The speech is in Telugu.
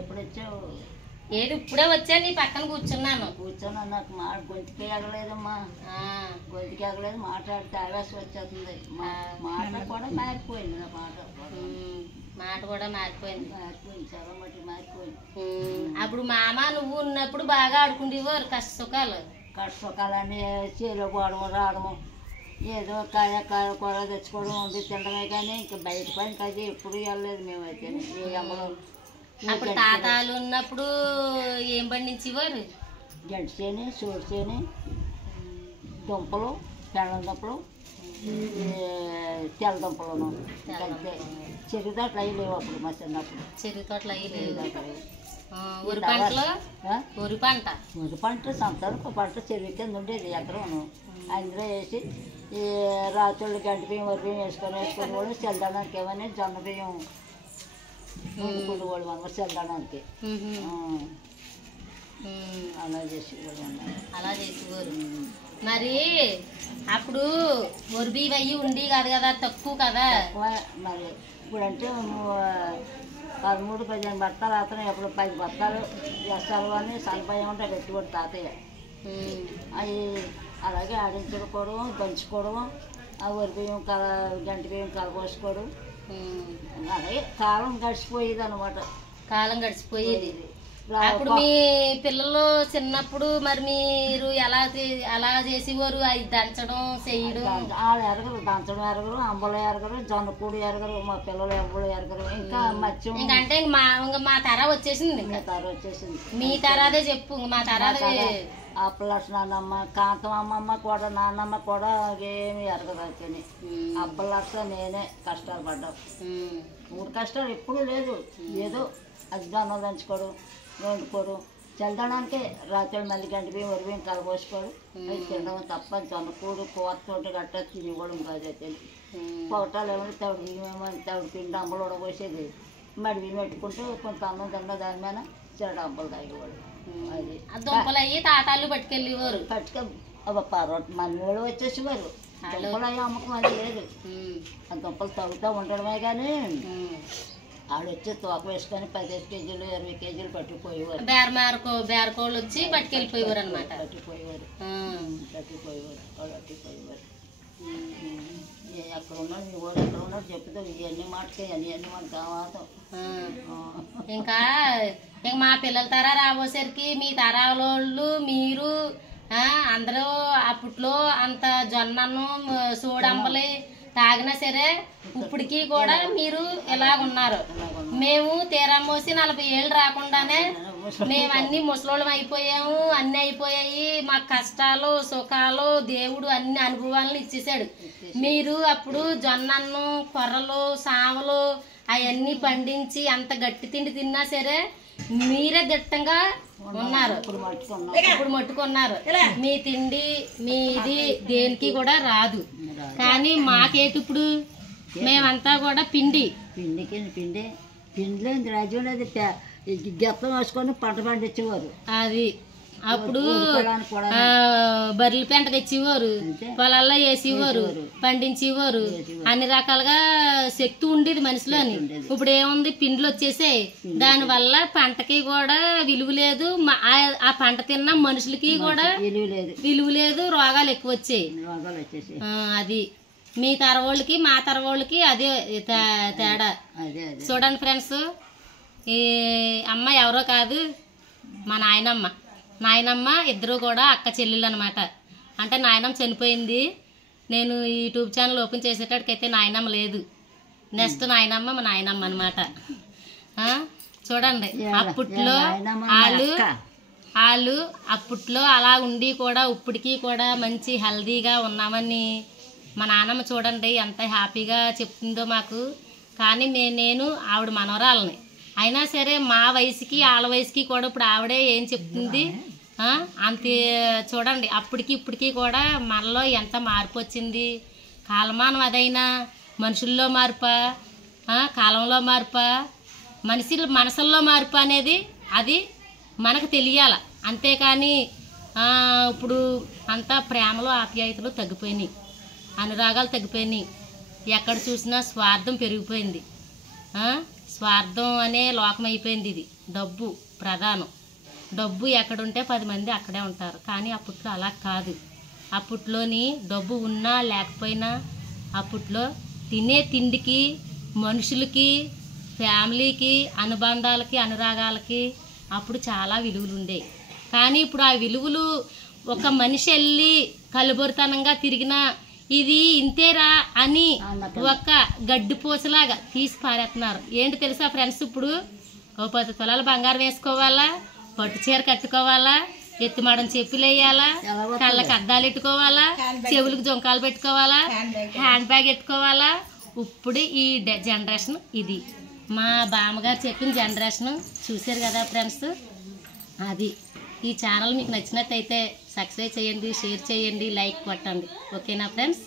ఎప్పుడు వచ్చావు? ఏది ఇప్పుడే వచ్చా, నీ పక్కన కూర్చున్నాను. కూర్చొని నాకు గొంతుకి ఎగలేదమ్మా, గొంతుకి ఎగలేదు, మాట్లాడితే ఆవేశం వచ్చేస్తుంది. మాట కూడా మారిపోయింది, నా మాట కూడా మారిపోయింది. చాలా మట్టి మారిపోయింది. అప్పుడు మామ నువ్వు ఉన్నప్పుడు బాగా ఆడుకుండేవారు కష్ట సుఖాలన్నీ చేలో పోవడము రావడము, ఏదో కాయ కూర తెచ్చుకోవడం వండి తినడమే. కానీ ఇంకా బయట పని కాదు ఎప్పుడు వెళ్ళలేదు మేమైతే. ఏ అమ్మలో అప్పుడు తాతాలు ఉన్నప్పుడు ఏం పండించేవారు? జంటి చేని, సూడి చేని, దుంపలు, పెళ్ళం దుంపలు, తెల్ల దుంపలను. చెరుకు తోటలు అవి లేవు అప్పుడు మా చిన్నప్పుడు. చెరుకు తోటలు అవి లేవు. వరి పంటలో వరి పంట సంతానికి పంట చెరువు కింద ఉండేది ఎకరం. అందులో వేసి ఈ రాత్రులు గంట బియ్యం వరి బియ్యం వేసుకొని కూడా చల్లడానికి ఏమని జొన్న బియ్యం వండుకునే వాళ్ళు మనం చల్లడానికి. అలా చేసేవారు. మరి అప్పుడు వరి బియ్యం అయ్యి ఉండి కాదు కదా, తక్కువ కదా. మరి ఇప్పుడంటే 13-15 బత్తాలు అతను ఎప్పుడు 10 బత్తాలు చేస్తారు అని సన్నపయ్య ఉంటే పెట్టుకోడు తాతయ్య. అవి అలాగే ఆడించుకోవడం, దంచుకోవడం, ఆ వరి బియ్యం గంట బియ్యం కలపోసుకోవడం. అలాగే కాలం గడిచిపోయేది అనమాట. కాలం గడిచిపోయేది. అప్పుడు మీ పిల్లలు చిన్నప్పుడు మరి మీరు ఎలా చేసేవారు? అవి దంచడం చేయడం? వాళ్ళు ఎరగరు, దంచడం ఎరగరు, అంబలు ఎరగరు, జొన్నపూడి ఎరగరు, మా పిల్లలు ఎవ్వరు ఎరగరు. ఇంకా మత్స్యం ఇంకంటే మా తర వచ్చేసింది. మీ తరాదే చెప్పు. మా తరాదే అప్పలక్ష నాన్నమ్మ, కాంతం అమ్మమ్మ కూడా, నాన్నమ్మ కూడా ఏమి ఎరగదు. అయితే అప్పలక్ష నేనే కష్టాలు పడ్డాం. 3 కష్టాలు ఎప్పుడూ లేదు. ఏదో అజ్ఞానం దంచుకోవడం, వండుకోవడం, చల్లడానికే రాత్రి మళ్ళీ గంట బియ్యం వరి బియ్యం కలబోసుకోవడం, అవి తినడం తప్ప జొన్నకూడు కూరతోటి గట్ట తినివ్వడం కాదు. అయితే పొగటాలు ఏమైనా తవిడి బియ్యం ఏమో తవిడి పిండి అంబలు ఉడబోసేది, మడి బియ్యం పెట్టుకుంటూ కొంత అన్నం తిన్న దాని మీద చెరడు అంబలు తాగేవాడు. అది దుంపలు అయ్యి తాతాళ్ళు పట్టుకెళ్ళేవారు. మన వాళ్ళు వచ్చేసేవారు. దుంపలు అయ్యి అమ్మకం అది లేదు. ఆ దుంపలు తగ్గుతూ ఉండడమే. కానీ ఆడొచ్చి తోక వేసుకొని 15 కేజీలు 20 కేజీలు పట్టుకుపోయేవారు. బేరకోళ్ళు వచ్చి పట్టుకెళ్ళిపోయేవారు అనమాట. పట్టుకుపోయేవారు. వాళ్ళు పట్టుకుపోయేవారు. ఎక్కడ ఉన్నాడు నీ వాడు, ఎక్కడ ఉన్నాడు చెప్తావు. ఇవన్నీ మాటకే అన్ని మాట కావాలి. ఇంకా మా పిల్లల తరా రాబోసరికి మీ తరాలోళ్ళు మీరు అందరూ అప్పట్లో అంత జొన్నను సోడంబలి తాగినా సరే ఇప్పటికీ కూడా మీరు ఇలాగున్నారు. మేము తీరా మోసి 40 ఏళ్ళు రాకుండానే మేము అన్ని ముసలోళ్ళం అయిపోయాము. అన్ని అయిపోయాయి. మా కష్టాలు సుఖాలు దేవుడు అన్ని అనుభవాలను ఇచ్చేసాడు. మీరు అప్పుడు జొన్నన్ను, కొర్రలు, సామలు అవన్నీ పండించి అంత గట్టి తిండి తిన్నా సరే మీరే దిట్టంగా ఉన్నారు. ఇప్పుడు మట్టుకున్నారు. మీ తిండి మీ ఇది దేనికి కూడా రాదు. కానీ మాకేటి ఇప్పుడు మేమంతా కూడా పిండిలో రాజ్యం లేదు. గెత్తం వేసుకొని పంట పండించేవారు. అది అప్పుడు బర్రెల పెంట తెచ్చేవారు, పొలాల్లో వేసేవారు, పండించేవారు. అన్ని రకాలుగా శక్తి ఉండేది మనిషిలోని. ఇప్పుడు ఏముంది, పిండిలు వచ్చేసాయి. దానివల్ల పంటకి కూడా విలువ లేదు. ఆ పంట తిన్న మనుషులకి కూడా విలువ లేదు. రోగాలు ఎక్కువ వచ్చాయి. అది మీ తరవాళ్ళకి మా తరవాళ్ళకి అదే తేడా. చూడండి ఫ్రెండ్స్, ఈ అమ్మ ఎవరో కాదు, మా నాయనమ్మ ఇద్దరు కూడా అక్క చెల్లెళ్ళు అనమాట. అంటే నాయనమ్మ చనిపోయింది. నేను యూట్యూబ్ ఛానల్ ఓపెన్ చేసేటప్పటికైతే నాయనమ్మ లేదు. నెక్స్ట్ నాయనమ్మ మా నాయనమ్మ అనమాట. చూడండి, అప్పట్లో వాళ్ళు అప్పట్లో అలా ఉండి కూడా ఇప్పటికీ కూడా మంచి హెల్దీగా ఉన్నామని మా నాన్నమ్మ చూడండి ఎంత హ్యాపీగా చెప్తుందో మాకు. కానీ నేను ఆవిడ మనవరాలని అయినా సరే మా వయసుకి వాళ్ళ వయసుకి కూడా ఇప్పుడు ఆవిడే ఏం చెప్తుంది అంతే. చూడండి, అప్పటికి ఇప్పటికీ కూడా మనలో ఎంత మార్పు వచ్చింది. కాలమానం అదైనా మనుషుల్లో మార్పా, కాలంలో మార్పా, మనసుల్లో మార్పు అనేది అది మనకు తెలియాల. అంతేకాని ఇప్పుడు అంతా ప్రేమలు ఆప్యాయతలు తగ్గిపోయినాయి, అనురాగాలు తగ్గిపోయినాయి. ఎక్కడ చూసినా స్వార్థం పెరిగిపోయింది. స్వార్థం అనే లోకం అయిపోయింది ఇది. డబ్బు ప్రధానం. డబ్బు ఎక్కడుంటే 10 మంది అక్కడే ఉంటారు. కానీ అప్పట్లో అలా కాదు. అప్పట్లోని డబ్బు ఉన్నా లేకపోయినా అప్పట్లో తినే తిండికి, మనుషులకి, ఫ్యామిలీకి, అనుబంధాలకి, అనురాగాలకి అప్పుడు చాలా విలువలు ఉండేవి. కానీ ఇప్పుడు ఆ విలువలు ఒక మనిషి వెళ్ళి కలుబొరితనంగా తిరిగినా ఇది ఇంతేరా అని ఒక గడ్డిపోసలాగా తీసి పారేస్తున్నారు. ఏంటి తెలుసా ఫ్రెండ్స్, ఇప్పుడు ఓ 10 తులాల బంగారం వేసుకోవాలా, పట్టు చీర కట్టుకోవాలా, ఎత్తుమాడం చెప్పులు వేయాలా, కళ్ళకి అద్దాలు పెట్టుకోవాలా, చెవులకు జొంకాలు పెట్టుకోవాలా, హ్యాండ్ బ్యాగ్ పెట్టుకోవాలా. ఇప్పుడు ఈ జనరేషన్ ఇది. మా బామ్మగారు చెప్పిన జనరేషన్ చూశారు కదా ఫ్రెండ్స్. అది ఈ ఛానల్ మీకు నచ్చినట్టయితే సబ్స్క్రైబ్ చేయండి, షేర్ చేయండి, లైక్ కొట్టండి. ఓకేనా ఫ్రెండ్స్?